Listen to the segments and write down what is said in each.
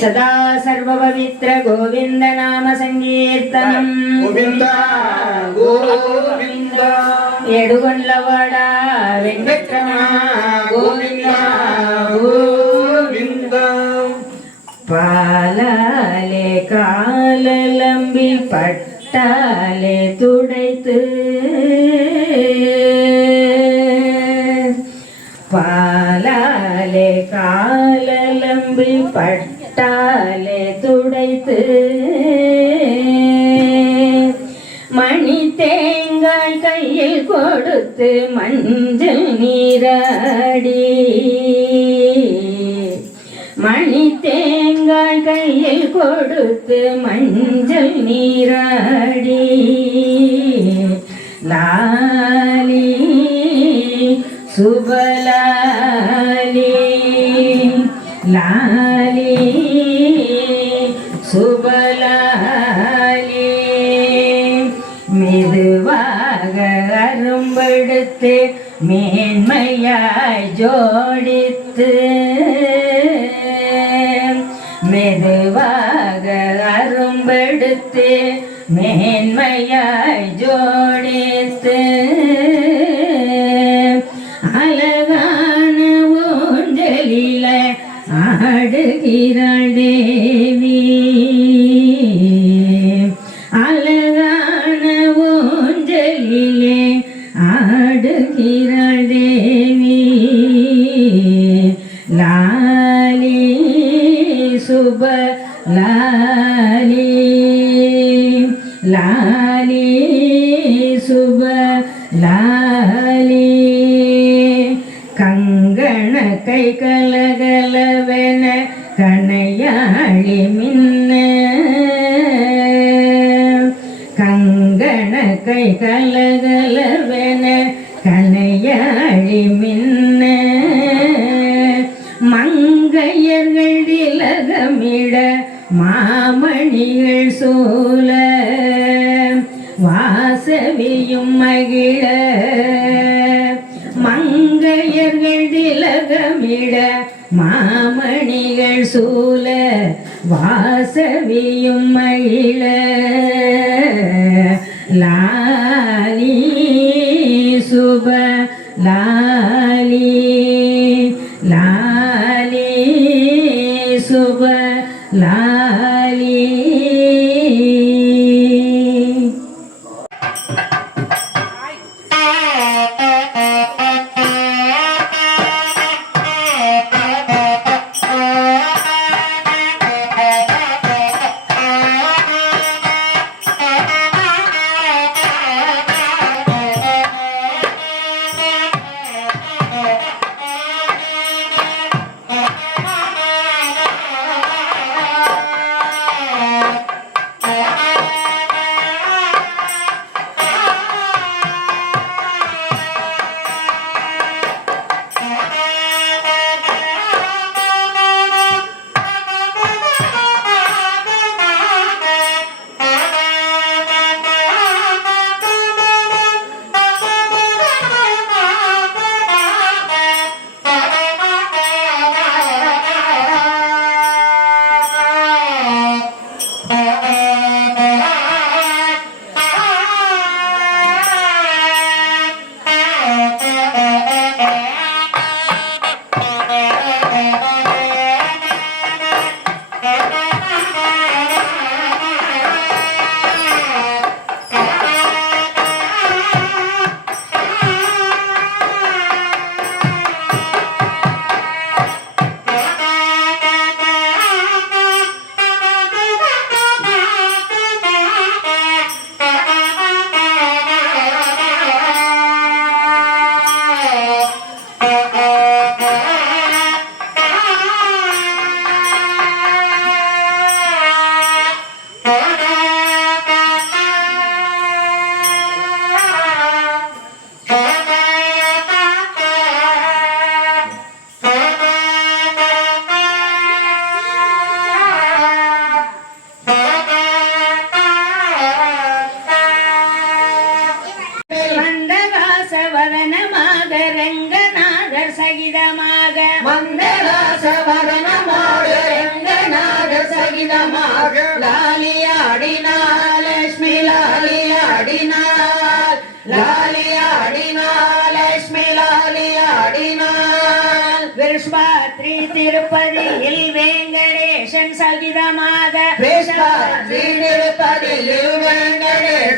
सदा सर्वपवित्र गोविन्द नाम सङ्कीर्तनम् गोविन्द गोविन्द एडुगोण्डवाड वेङ्कटरमण गोविन्द गोविन्द பாலாலே காலலம்பி பட்டாலே துடைத்து பாலாலே காலலம்பி பட்ட வைத்து மணி தேங்காய் கையில் கொடுத்து மஞ்சள் நீராடி. மணி தேங்காய் கையில் கொடுத்து மஞ்சள் நீராடி. லாலி சுபலாலி லாலி மேன்மையாய் ஜோடித்து மெதுவாக அரும்பெடுத்து மேன்மையாய் ஜோடி लाली कङ्गण कङ्गणकैकल திலகமிட மாமணிகள் சூழ வாசவியும் மகிழ. லாலி சுப லாலி லாலி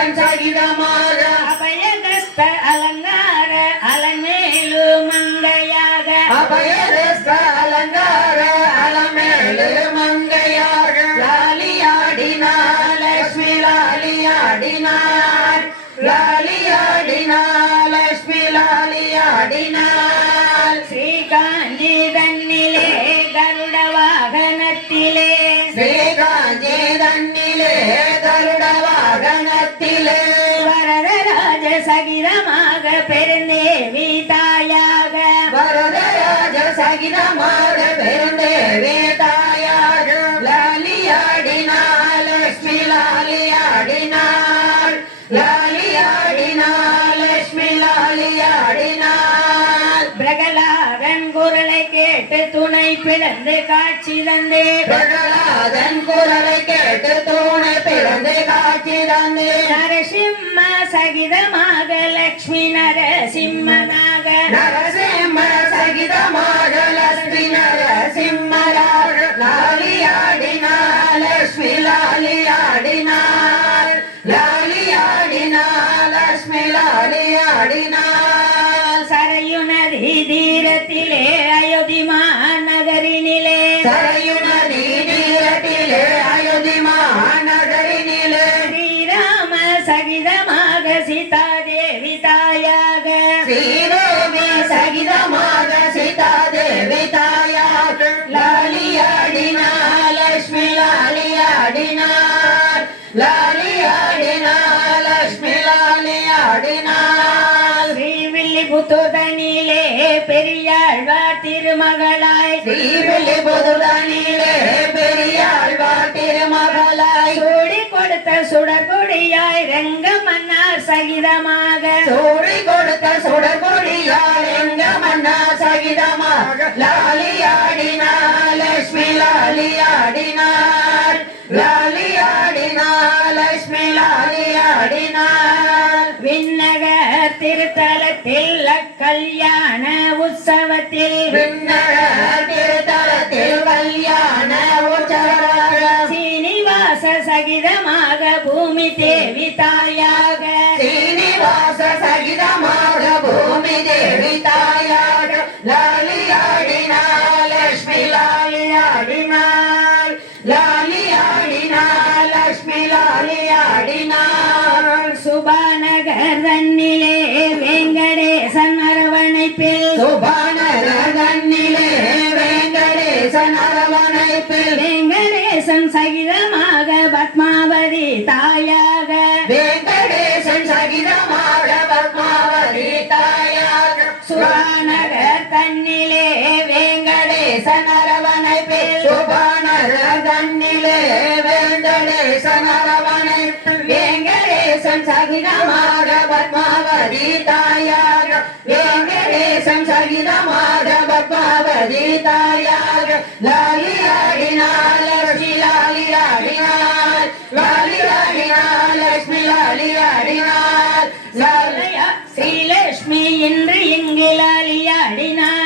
வெங்கடேசன் பெருந்தேவி தாயாக வரதராஜ சகிதமாக பெருந்தேவி தாயாக லாலியாடினாள் லட்சுமி லாலியாடினாள். லாலியாடினாள் லட்சுமி லாலியாடினாள். பிரகலாதன் குரலை கேட்டு துணை பிளந்து காட்சி தந்தே. பிரகலாதன் குரலை கேட்டு தூணை பிறந்து காட்சி தந்து. நரசிம்ம சகிதமாக லக்ஷ்மி நரசிம்மனாக. நரசிம்ம சகிதமாக லட்சுமி நரசிம்மராக லாலியாடினாள் லாலியாடினாள் ஸ்ரீவில்லிபுத்தூர்தனிலே பெரியாழ்வார் திருமகளாய். ஸ்ரீவில்லிபுதுரனிலே பெரியாழ்வார் திருமகளாய். சூடி கொடுத்த சுடர்கொடியாய் ரங்க மன்னார் சகிதமாக. சூடி கொடுத்த சுடர்கொடியால் எங்க மன்னா சகிதமாக. லாலியாடினாள் லட்சுமி லாலியாடினாள் லாலியாடினாள் லட்சுமி லாலியாடினாள் விண்ணகர் திருத்தலத்தில் கல்யாண உற்சவத்தில் விண்ணக திருத்தலத்தில் கல்யாண உற்சவராக. சீனிவாச சகிதமாக பூமி தேவி வெங்கடேசன் சகிதமாக பத்மாவதி தாயாக. வெங்கடேசன் சகிதமாக பத்மாவதி தாயாக. சுபாநகர் தன்னிலே வெங்கடேசன் அரவணைப்பில் சுபானரகன்னிலே வெங்கடேசன் அரவணைப்பில் வெங்கடேசன் சகிதமாக भगवदीताय वेङ्कटेशं सविधमाधभगवदीताय लालियाडिना लक्ष्मी लालियाडिना लालियाडिना लक्ष्मी लालियाडिना श्रीलक्ष्मी என்று இங்கு லாலியாடினார்